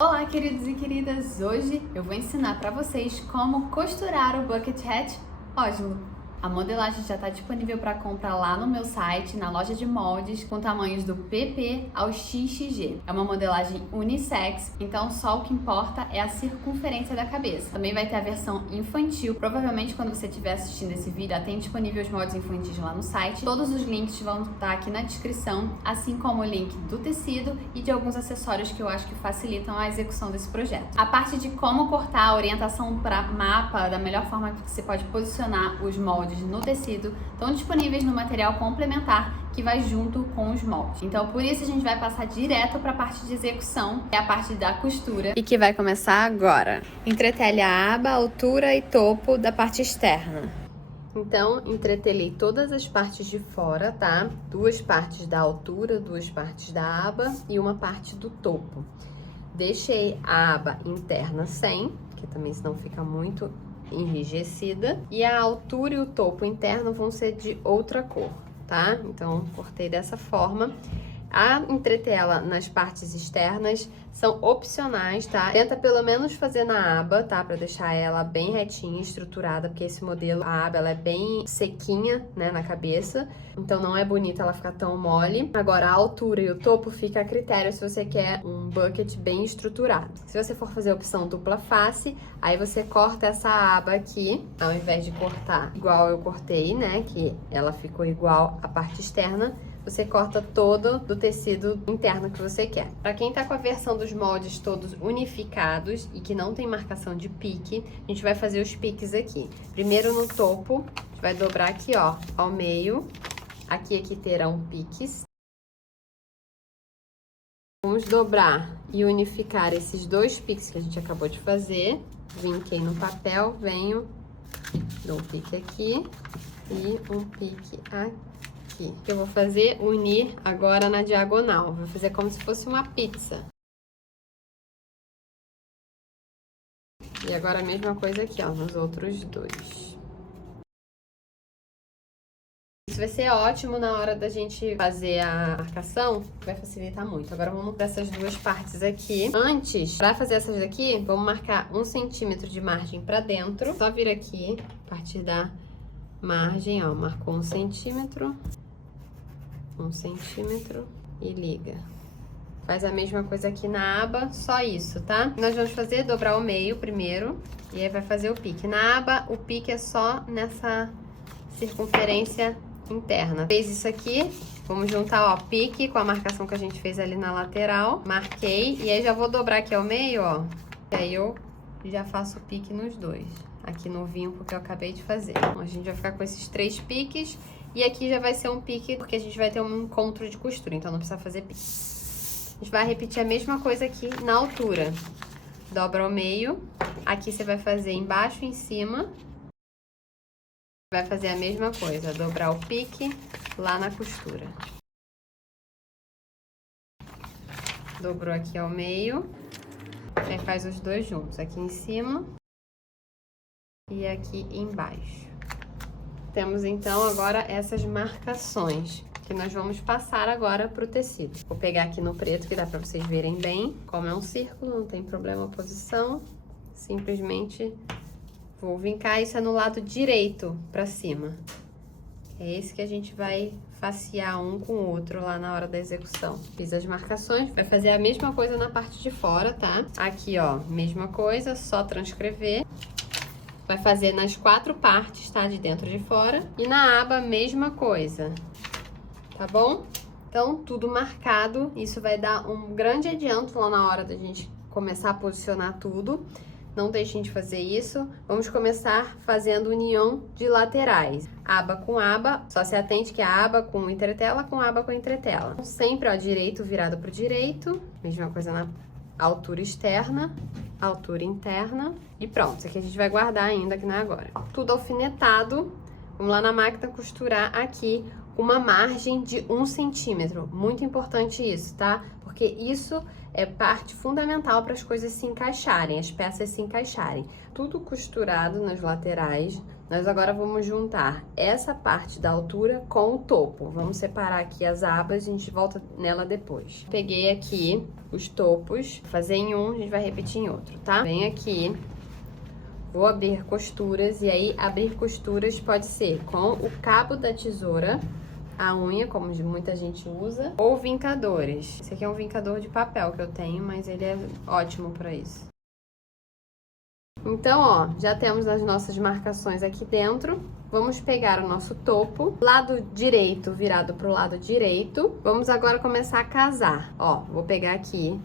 Olá, queridos e queridas! Hoje eu vou ensinar para vocês como costurar o bucket hat Osmo. A modelagem já está disponível para compra lá no meu site, na loja de moldes, com tamanhos do PP ao XXG. É uma modelagem unissex, então só o que importa é a circunferência da cabeça. Também vai ter a versão infantil. Provavelmente quando você estiver assistindo esse vídeo, tem disponível os moldes infantis lá no site. Todos os links vão estar aqui na descrição, assim como o link do tecido e de alguns acessórios que eu acho que facilitam a execução desse projeto. A parte de como cortar, a orientação para mapa, da melhor forma que você pode posicionar os moldes no tecido, estão disponíveis no material complementar que vai junto com os moldes. Então, por isso a gente vai passar direto para a parte de execução, que é a parte da costura, e que vai começar agora. Entretele a aba, altura e topo da parte externa. Então, entretelhei todas as partes de fora, tá? Duas partes da altura, duas partes da aba e uma parte do topo. Deixei a aba interna sem, que também senão fica muito enrijecida, e a altura e o topo interno vão ser de outra cor, tá? Então, cortei dessa forma. A entretela nas partes externas são opcionais, tá? Tenta pelo menos fazer na aba, tá? Pra deixar ela bem retinha, estruturada, porque esse modelo, a aba, ela é bem sequinha, né, na cabeça. Então não é bonita ela ficar tão mole. Agora, a altura e o topo fica a critério se você quer um bucket bem estruturado. Se você for fazer a opção dupla face, aí você corta essa aba aqui, ao invés de cortar igual eu cortei, né, que ela ficou igual à parte externa, você corta todo do tecido interno que você quer. Para quem tá com a versão dos moldes todos unificados e que não tem marcação de pique, a gente vai fazer os piques aqui. Primeiro no topo, a gente vai dobrar aqui, ó, ao meio. Aqui terão piques. Vamos dobrar e unificar esses dois piques que a gente acabou de fazer. Vinquei no papel, venho, dou um pique aqui e um pique aqui. Que eu vou fazer unir agora na diagonal. Vou fazer como se fosse uma pizza. E agora a mesma coisa aqui, ó, nos outros dois. Isso vai ser ótimo na hora da gente fazer a marcação, vai facilitar muito. Agora vamos para essas duas partes aqui. Antes, para fazer essas daqui, vamos marcar 1 centímetro de margem para dentro. Só vir aqui, a partir da margem, ó, marcou 1 centímetro. 1 centímetro e liga. Faz a mesma coisa aqui na aba, só isso, tá? Nós vamos fazer dobrar o meio primeiro e aí vai fazer o pique. Na aba, o pique é só nessa circunferência interna. Fez isso aqui, vamos juntar, ó, pique com a marcação que a gente fez ali na lateral. Marquei e aí já vou dobrar aqui ao meio, ó. E aí eu já faço o pique nos dois. Aqui no vinho, porque eu acabei de fazer. Então, a gente vai ficar com esses 3 piques. E aqui já vai ser um pique, porque a gente vai ter um encontro de costura, então não precisa fazer pique. A gente vai repetir a mesma coisa aqui na altura. Dobra ao meio. Aqui você vai fazer embaixo e em cima. Vai fazer a mesma coisa, dobrar o pique lá na costura. Dobrou aqui ao meio. Aí faz os dois juntos, aqui em cima e aqui embaixo. Temos então agora essas marcações que nós vamos passar agora pro tecido. Vou pegar aqui no preto que dá pra vocês verem bem. Como é um círculo, não tem problema a posição. Simplesmente vou vincar isso no lado direito pra cima. É esse que a gente vai facear um com o outro lá na hora da execução. Fiz as marcações, vai fazer a mesma coisa na parte de fora, tá? Aqui, ó, mesma coisa, só transcrever. Vai fazer nas 4 partes, tá? De dentro e de fora. E na aba, mesma coisa. Tá bom? Então, tudo marcado. Isso vai dar um grande adianto lá na hora da gente começar a posicionar tudo. Não deixem de fazer isso. Vamos começar fazendo união de laterais. Aba com aba. Só se atente que é aba com entretela com aba com entretela. Sempre, ó, direito virado pro direito. Mesma coisa na altura externa, altura interna e pronto. Isso aqui a gente vai guardar ainda, que não é agora. Tudo alfinetado. Vamos lá na máquina costurar aqui uma margem de 1 centímetro. Muito importante isso, tá? Porque isso é parte fundamental para as coisas se encaixarem, as peças se encaixarem. Tudo costurado nas laterais, Nós agora vamos juntar essa parte da altura com o topo. Vamos separar aqui as abas, a gente volta nela depois. Peguei aqui os topos, fazer em um, a gente vai repetir em outro, tá? Vem aqui, vou abrir costuras, e aí abrir costuras pode ser com o cabo da tesoura, a unha, como muita gente usa, ou vincadores. Esse aqui é um vincador de papel que eu tenho, mas ele é ótimo para isso. Então, ó, já temos as nossas marcações aqui dentro. Vamos pegar o nosso topo, lado direito virado pro lado direito. Vamos agora começar a casar. Ó, vou pegar aqui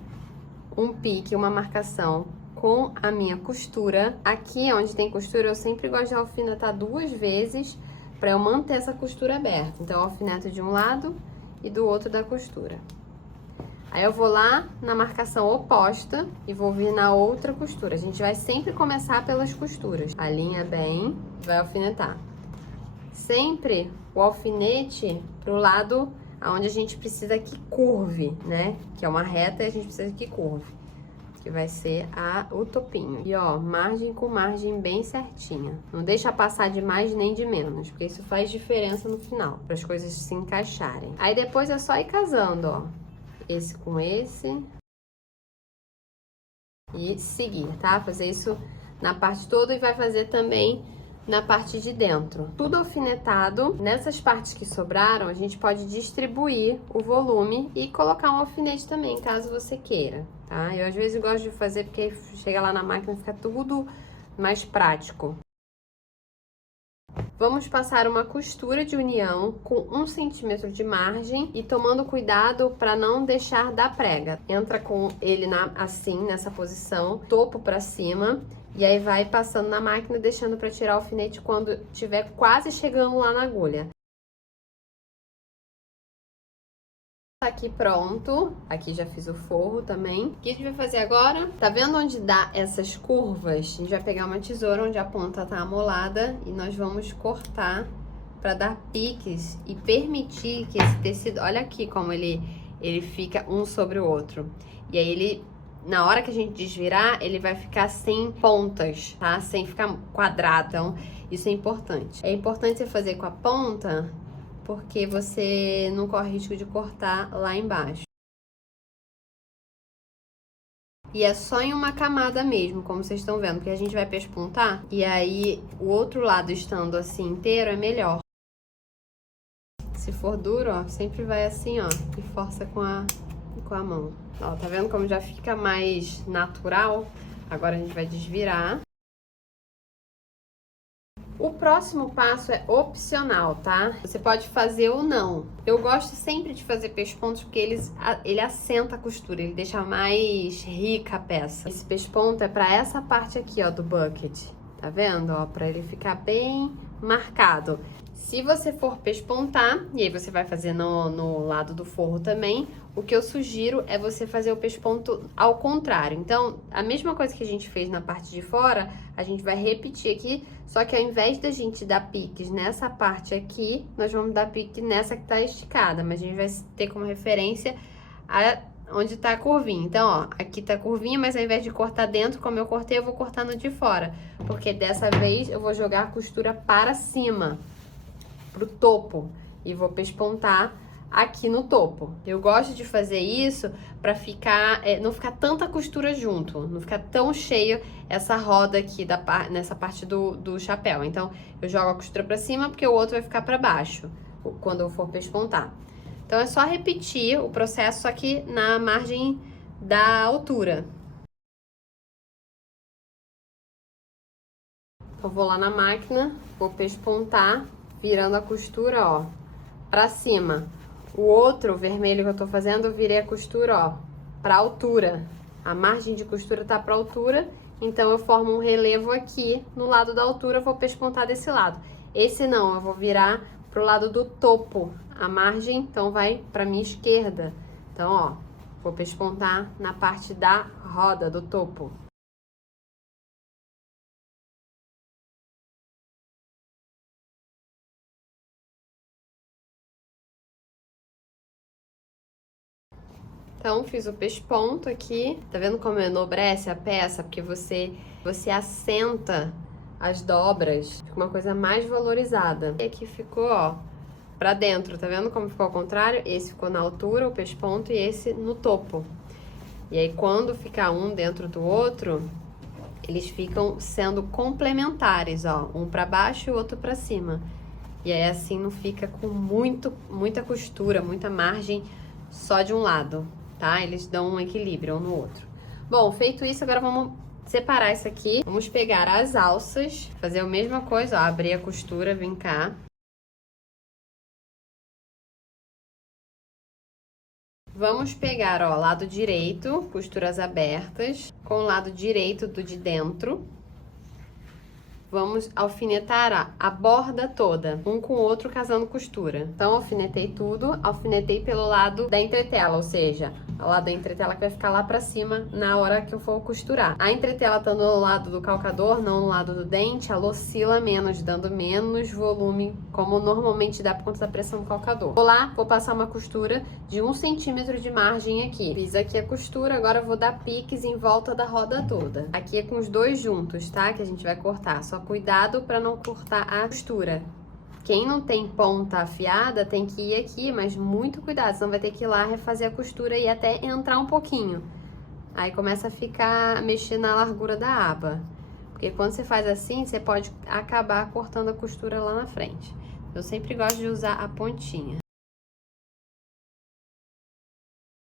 um pique, uma marcação com a minha costura. Aqui onde tem costura, eu sempre gosto de alfinetar 2 vezes para eu manter essa costura aberta. Então, eu alfineto de um lado e do outro da costura. Aí eu vou lá na marcação oposta e vou vir na outra costura. A gente vai sempre começar pelas costuras. Alinha bem, vai alfinetar. Sempre o alfinete pro lado onde a gente precisa que curve, né? Que é uma reta e a gente precisa que curve. Que vai ser o topinho. E ó, margem com margem bem certinha. Não deixa passar de mais nem de menos, porque isso faz diferença no final, para as coisas se encaixarem. Aí depois é só ir casando, ó. Esse com esse. E seguir, tá? Fazer isso na parte toda e vai fazer também na parte de dentro. Tudo alfinetado. Nessas partes que sobraram, a gente pode distribuir o volume e colocar um alfinete também, caso você queira, tá? Eu às vezes gosto de fazer porque chega lá na máquina e fica tudo mais prático. Vamos passar uma costura de união com 1 centímetro de margem e tomando cuidado para não deixar dar prega. Entra com ele assim, nessa posição, topo para cima, e aí vai passando na máquina, deixando para tirar o alfinete quando estiver quase chegando lá na agulha. Aqui pronto, aqui já fiz o forro também. O que a gente vai fazer agora? Tá vendo onde dá essas curvas? A gente vai pegar uma tesoura onde a ponta tá amolada e nós vamos cortar para dar piques e permitir que esse tecido, olha aqui como ele fica um sobre o outro. E aí ele, na hora que a gente desvirar, ele vai ficar sem pontas, tá? Sem ficar quadrado, então isso é importante. É importante você fazer com a ponta, porque você não corre risco de cortar lá embaixo. E é só em uma camada mesmo, como vocês estão vendo, porque a gente vai pespuntar, e aí o outro lado estando assim inteiro é melhor. Se for duro, ó, sempre vai assim, ó, e força com a mão. Ó, tá vendo como já fica mais natural? Agora a gente vai desvirar. O próximo passo é opcional, tá? Você pode fazer ou não. Eu gosto sempre de fazer pespontos porque ele assenta a costura, ele deixa mais rica a peça. Esse pesponto é pra essa parte aqui, ó, do bucket. Tá vendo? Ó, pra ele ficar bem marcado. Se você for pespontar, e aí você vai fazer no lado do forro também, o que eu sugiro é você fazer o pesponto ao contrário. Então, a mesma coisa que a gente fez na parte de fora, a gente vai repetir aqui, só que ao invés da gente dar piques nessa parte aqui, nós vamos dar pique nessa que tá esticada, mas a gente vai ter como referência onde tá a curvinha. Então, ó, aqui tá a curvinha, mas ao invés de cortar dentro, como eu cortei, eu vou cortar no de fora, porque dessa vez eu vou jogar a costura para cima, pro topo, e vou pespontar aqui no topo. Eu gosto de fazer isso para não ficar tanta costura junto, não ficar tão cheio essa roda aqui nessa parte do chapéu. Então, eu jogo a costura para cima porque o outro vai ficar para baixo quando eu for pespontar. Então, é só repetir o processo aqui na margem da altura. Eu vou lá na máquina, vou pespontar, virando a costura, ó, pra cima. O outro vermelho que eu tô fazendo, eu virei a costura, ó, pra altura. A margem de costura tá pra altura, então eu formo um relevo aqui no lado da altura, eu vou pespontar desse lado. Esse não, eu vou virar pro lado do topo. A margem, então, vai pra minha esquerda. Então, ó, vou pespontar na parte da roda, do topo. Então, fiz o pesponto aqui. Tá vendo como enobrece a peça? Porque você assenta as dobras. Fica uma coisa mais valorizada. E aqui ficou, ó, pra dentro, tá vendo como ficou ao contrário? Esse ficou na altura, o pesponto, e esse no topo. E aí, quando ficar um dentro do outro, eles ficam sendo complementares, ó. Um pra baixo e o outro pra cima. E aí, assim, não fica com muita costura, muita margem só de um lado, tá? Eles dão um equilíbrio um no outro. Bom, feito isso, agora vamos separar isso aqui. Vamos pegar as alças, fazer a mesma coisa, ó. Abrir a costura, vem cá. Vamos pegar, ó, lado direito, costuras abertas, com o lado direito do de dentro. Vamos alfinetar a borda toda, um com o outro casando costura. Então, alfinetei tudo, alfinetei pelo lado da entretela, ou seja, o lado da entretela que vai ficar lá pra cima na hora que eu for costurar. A entretela estando no lado do calcador, não no lado do dente, ela oscila menos, dando menos volume, como normalmente dá por conta da pressão do calcador. Vou lá, vou passar uma costura de 1 centímetro de margem aqui. Fiz aqui a costura, agora eu vou dar piques em volta da roda toda. Aqui é com os dois juntos, tá? Que a gente vai cortar, só cuidado para não cortar a costura. Quem não tem ponta afiada tem que ir aqui, mas muito cuidado, senão vai ter que ir lá refazer a costura e até entrar um pouquinho. Aí começa a ficar, mexer na largura da aba. Porque quando você faz assim, você pode acabar cortando a costura lá na frente. Eu sempre gosto de usar a pontinha.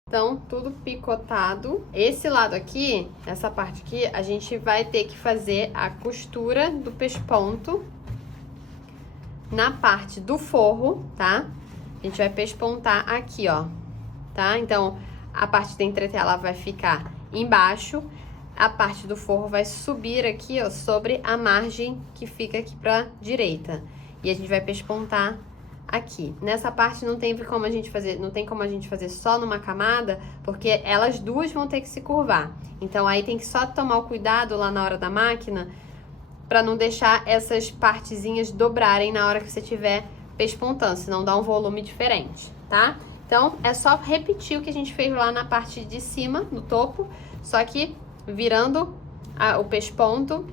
Então, tudo picotado. Esse lado aqui, essa parte aqui, a gente vai ter que fazer a costura do pesponto na parte do forro, tá? A gente vai pespontar aqui, ó, tá? Então, a parte da entretela vai ficar embaixo, a parte do forro vai subir aqui, ó, sobre a margem que fica aqui pra direita. E a gente vai pespontar aqui. Nessa parte não tem como a gente fazer só numa camada, porque elas duas vão ter que se curvar. Então aí tem que só tomar o cuidado lá na hora da máquina para não deixar essas partezinhas dobrarem na hora que você estiver pespontando, senão dá um volume diferente, tá? Então é só repetir o que a gente fez lá na parte de cima, no topo, só que virando o pesponto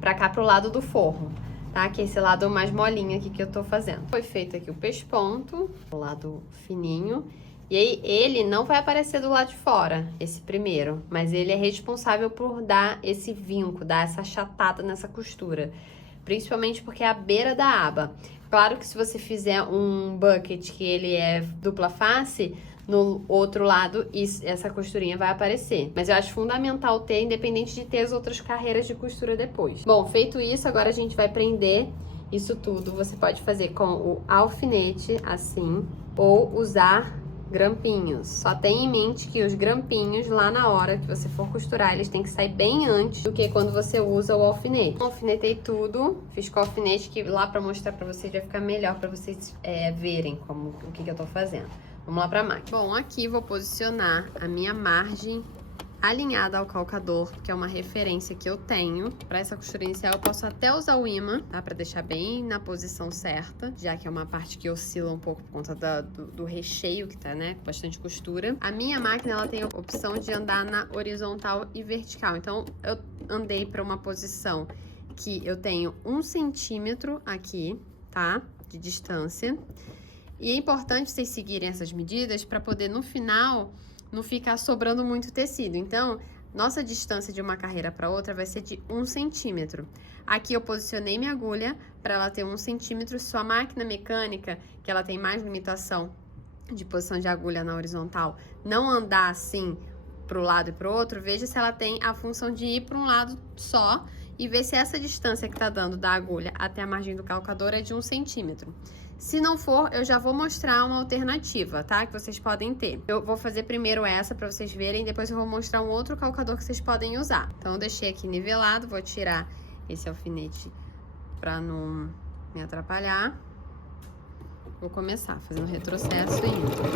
para cá pro lado do forro. Tá? Que é esse lado mais molinho aqui que eu tô fazendo. Foi feito aqui o pesponto, o lado fininho. E aí, ele não vai aparecer do lado de fora, esse primeiro. Mas ele é responsável por dar esse vinco, dar essa achatada nessa costura. Principalmente porque é a beira da aba. Claro que se você fizer um bucket que ele é dupla face, no outro lado essa costurinha vai aparecer. Mas eu acho fundamental ter, independente de ter as outras carreiras de costura depois. Bom, feito isso, agora a gente vai prender isso tudo. Você pode fazer com o alfinete, assim, ou usar grampinhos. Só tenha em mente que os grampinhos, lá na hora que você for costurar, eles têm que sair bem antes do que quando você usa o alfinete. Alfinetei tudo, fiz com o alfinete, que lá pra mostrar pra vocês vai ficar melhor pra vocês verem o que eu tô fazendo. Vamos lá pra máquina. Bom, aqui vou posicionar a minha margem alinhada ao calcador, que é uma referência que eu tenho. Para essa costura inicial, eu posso até usar o imã, tá? Para deixar bem na posição certa, já que é uma parte que oscila um pouco por conta do recheio que tá, né? Com bastante costura. A minha máquina, ela tem a opção de andar na horizontal e vertical. Então, eu andei para uma posição que eu tenho 1 centímetro aqui, tá? De distância. E é importante vocês seguirem essas medidas para poder, no final, não ficar sobrando muito tecido. Então, nossa distância de uma carreira para outra vai ser de 1 centímetro. Aqui eu posicionei minha agulha para ela ter 1 centímetro. Sua máquina mecânica, que ela tem mais limitação de posição de agulha na horizontal, não andar assim para o lado e para o outro, veja se ela tem a função de ir para um lado só e ver se essa distância que tá dando da agulha até a margem do calcador é de 1 centímetro. Se não for, eu já vou mostrar uma alternativa, tá? Que vocês podem ter. Eu vou fazer primeiro essa pra vocês verem, depois eu vou mostrar um outro calcador que vocês podem usar. Então, eu deixei aqui nivelado, vou tirar esse alfinete pra não me atrapalhar. Vou começar fazendo retrocesso e indo.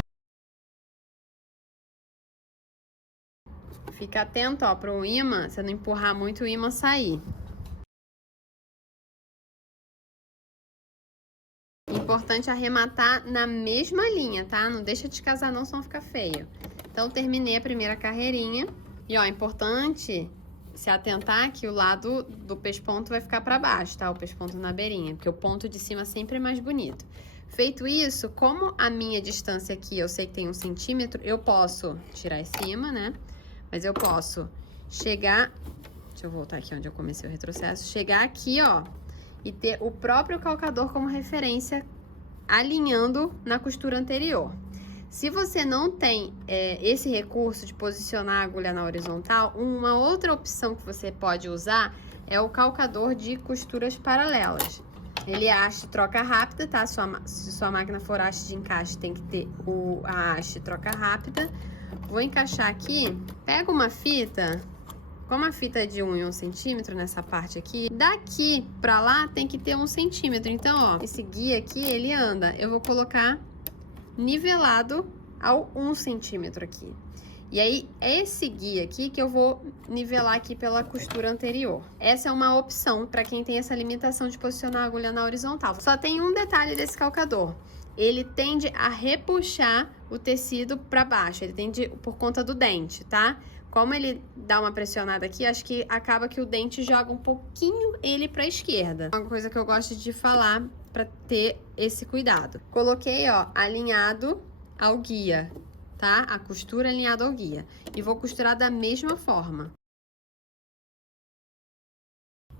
Fica atento, ó, pro imã, você não empurrar muito o imã sair. Importante arrematar na mesma linha, tá? Não deixa descasar não, senão fica feio. Então, terminei a primeira carreirinha. E, ó, importante se atentar que o lado do pesponto vai ficar para baixo, tá? O pesponto na beirinha, porque o ponto de cima sempre é mais bonito. Feito isso, como a minha distância aqui eu sei que tem 1 centímetro, eu posso tirar em cima, né? Mas eu posso chegar... Deixa eu voltar aqui onde eu comecei o retrocesso. Chegar aqui, ó, e ter o próprio calcador como referência, alinhando na costura anterior. Se você não tem esse recurso de posicionar a agulha na horizontal, uma outra opção que você pode usar é o calcador de costuras paralelas. Ele é haste troca rápida, tá? Se sua máquina for haste de encaixe, tem que ter a haste troca rápida. Vou encaixar aqui, pega uma fita, como a fita é de 1 e 1 centímetro nessa parte aqui, daqui pra lá tem que ter 1 centímetro. Então, ó, esse guia aqui, ele anda. Eu vou colocar nivelado ao 1 centímetro aqui. E aí, é esse guia aqui que eu vou nivelar aqui pela costura anterior. Essa é uma opção para quem tem essa limitação de posicionar a agulha na horizontal. Só tem um detalhe desse calcador. Ele tende a repuxar o tecido para baixo. Ele tende por conta do dente, tá? Como ele dá uma pressionada aqui, acho que acaba que o dente joga um pouquinho ele para a esquerda. Uma coisa que eu gosto de falar para ter esse cuidado. Coloquei, ó, alinhado ao guia, tá? A costura alinhada ao guia. E vou costurar da mesma forma.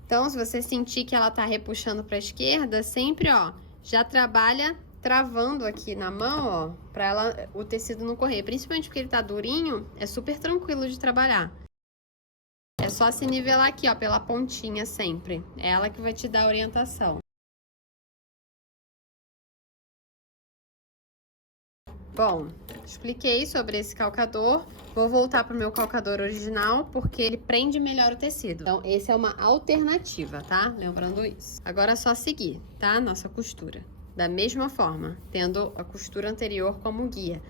Então, se você sentir que ela tá repuxando para a esquerda, sempre, ó, já trabalha travando aqui na mão, ó, para o tecido não correr. Principalmente porque ele tá durinho, é super tranquilo de trabalhar. É só se nivelar aqui, ó, pela pontinha sempre. É ela que vai te dar a orientação. Bom, expliquei sobre esse calcador. Vou voltar para o meu calcador original, porque ele prende melhor o tecido. Então, esse é uma alternativa, tá? Lembrando isso. Agora é só seguir, tá? Nossa costura. Da mesma forma, tendo a costura anterior como guia.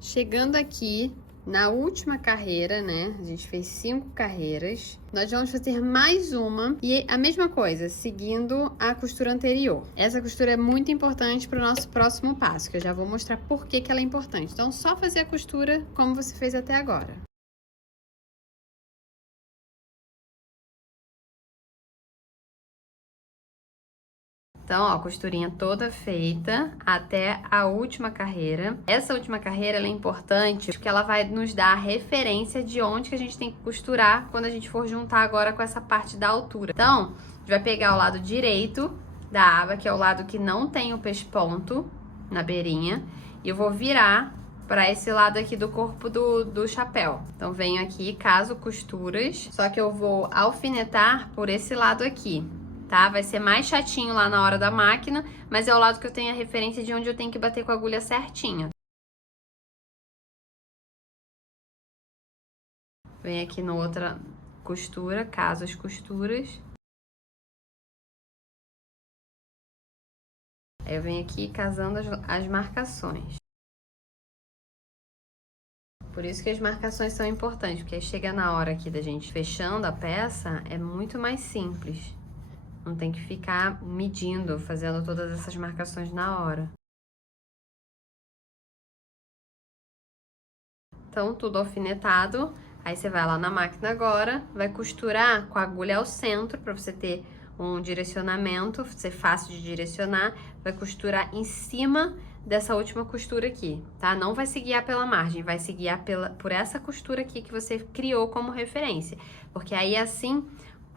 Chegando aqui na última carreira, né? A gente fez 5 carreiras. Nós vamos fazer mais uma e a mesma coisa, seguindo a costura anterior. Essa costura é muito importante para o nosso próximo passo, que eu já vou mostrar por que ela é importante. Então, só fazer a costura como você fez até agora. Então, ó, costurinha toda feita até a última carreira. Essa última carreira, ela é importante porque ela vai nos dar a referência de onde que a gente tem que costurar quando a gente for juntar agora com essa parte da altura. Então, a gente vai pegar o lado direito da aba, que é o lado que não tem o pesponto na beirinha, e eu vou virar para esse lado aqui do corpo do chapéu. Então, venho aqui, caso costuras, só que eu vou alfinetar por esse lado aqui. Tá? Vai ser mais chatinho lá na hora da máquina, mas é o lado que eu tenho a referência de onde eu tenho que bater com a agulha certinha. Vem aqui na outra costura, caso as costuras. Aí eu venho aqui casando as marcações. Por isso que as marcações são importantes, porque aí chega na hora aqui da gente fechando a peça, é muito mais simples. Não tem que ficar medindo, fazendo todas essas marcações na hora. Então, tudo alfinetado. Aí você vai lá na máquina agora, vai costurar com a agulha ao centro, para você ter um direcionamento, ser fácil de direcionar. Vai costurar em cima dessa última costura aqui, tá? Não vai se guiar pela margem, vai se guiar por essa costura aqui que você criou como referência. Porque aí, assim,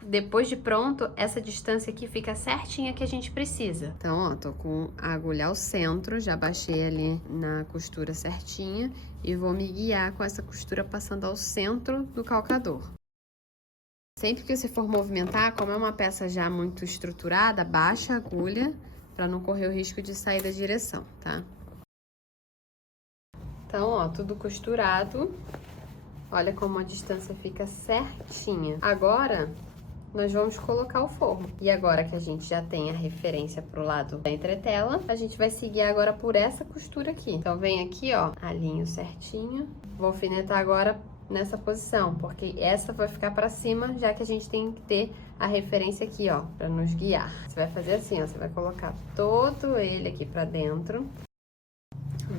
depois de pronto, essa distância aqui fica certinha que a gente precisa. Então, ó, tô com a agulha ao centro, já baixei ali na costura certinha e vou me guiar com essa costura passando ao centro do calcador. Sempre que você for movimentar, como é uma peça já muito estruturada, baixa a agulha para não correr o risco de sair da direção, tá? Então, ó, tudo costurado. Olha como a distância fica certinha. Agora, nós vamos colocar o forro. E agora que a gente já tem a referência pro lado da entretela, a gente vai seguir agora por essa costura aqui. Então, vem aqui, ó, alinho certinho. Vou alfinetar agora nessa posição, porque essa vai ficar pra cima, já que a gente tem que ter a referência aqui, ó, pra nos guiar. Você vai fazer assim, ó, você vai colocar todo ele aqui pra dentro,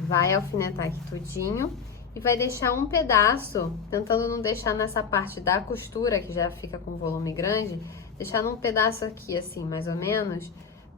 vai alfinetar aqui tudinho e vai deixar um pedaço, tentando não deixar nessa parte da costura, que já fica com volume grande, deixar num pedaço aqui, assim, mais ou menos,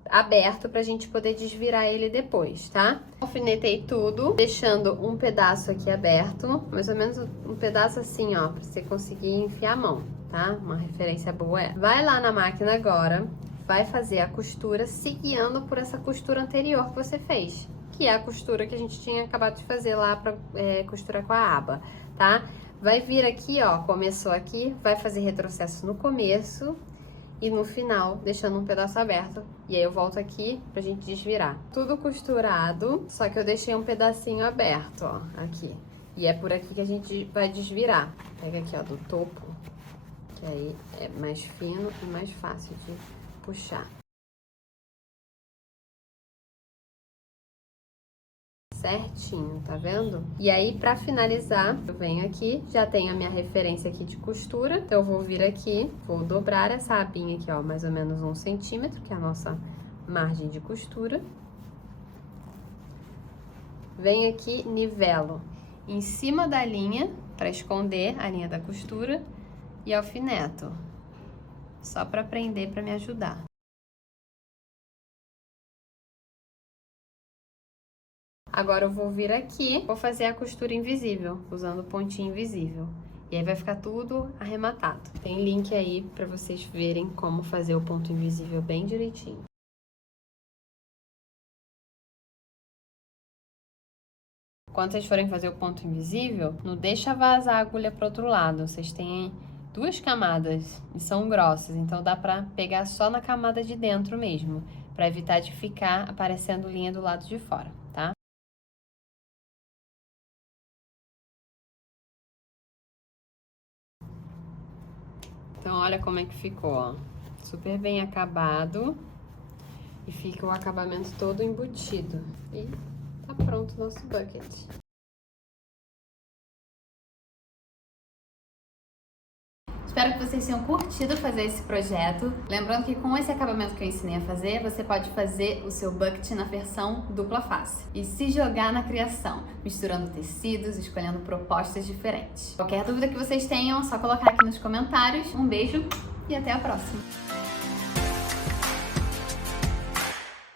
aberto pra gente poder desvirar ele depois, tá? Alfinetei tudo, deixando um pedaço aqui aberto, mais ou menos um pedaço assim, ó, pra você conseguir enfiar a mão, tá? Uma referência boa é. Vai lá na máquina agora, vai fazer a costura se guiando por essa costura anterior que você fez, que é a costura que a gente tinha acabado de fazer lá pra costurar com a aba, tá? Vai vir aqui, ó, começou aqui, vai fazer retrocesso no começo e no final, deixando um pedaço aberto. E aí eu volto aqui pra gente desvirar. Tudo costurado, só que eu deixei um pedacinho aberto, ó, aqui. E é por aqui que a gente vai desvirar. Pega aqui, ó, do topo, que aí é mais fino e mais fácil de puxar. Certinho, tá vendo? E aí, pra finalizar, eu venho aqui, já tenho a minha referência aqui de costura, então eu vou vir aqui, vou dobrar essa abinha aqui, ó, mais ou menos 1 centímetro, que é a nossa margem de costura. Venho aqui, nivelo em cima da linha, pra esconder a linha da costura, e alfineto, só pra prender, pra me ajudar. Agora eu vou vir aqui, vou fazer a costura invisível, usando o pontinho invisível. E aí vai ficar tudo arrematado. Tem link aí pra vocês verem como fazer o ponto invisível bem direitinho. Quando vocês forem fazer o ponto invisível, não deixa vazar a agulha pro outro lado. Vocês têm 2 camadas e são grossas, então dá pra pegar só na camada de dentro mesmo, pra evitar de ficar aparecendo linha do lado de fora, tá? Então, olha como é que ficou, ó. Super bem acabado. E fica o acabamento todo embutido. E tá pronto o nosso bucket. Espero que vocês tenham curtido fazer esse projeto. Lembrando que com esse acabamento que eu ensinei a fazer, você pode fazer o seu bucket na versão dupla face. E se jogar na criação, misturando tecidos, escolhendo propostas diferentes. Qualquer dúvida que vocês tenham, é só colocar aqui nos comentários. Um beijo e até a próxima!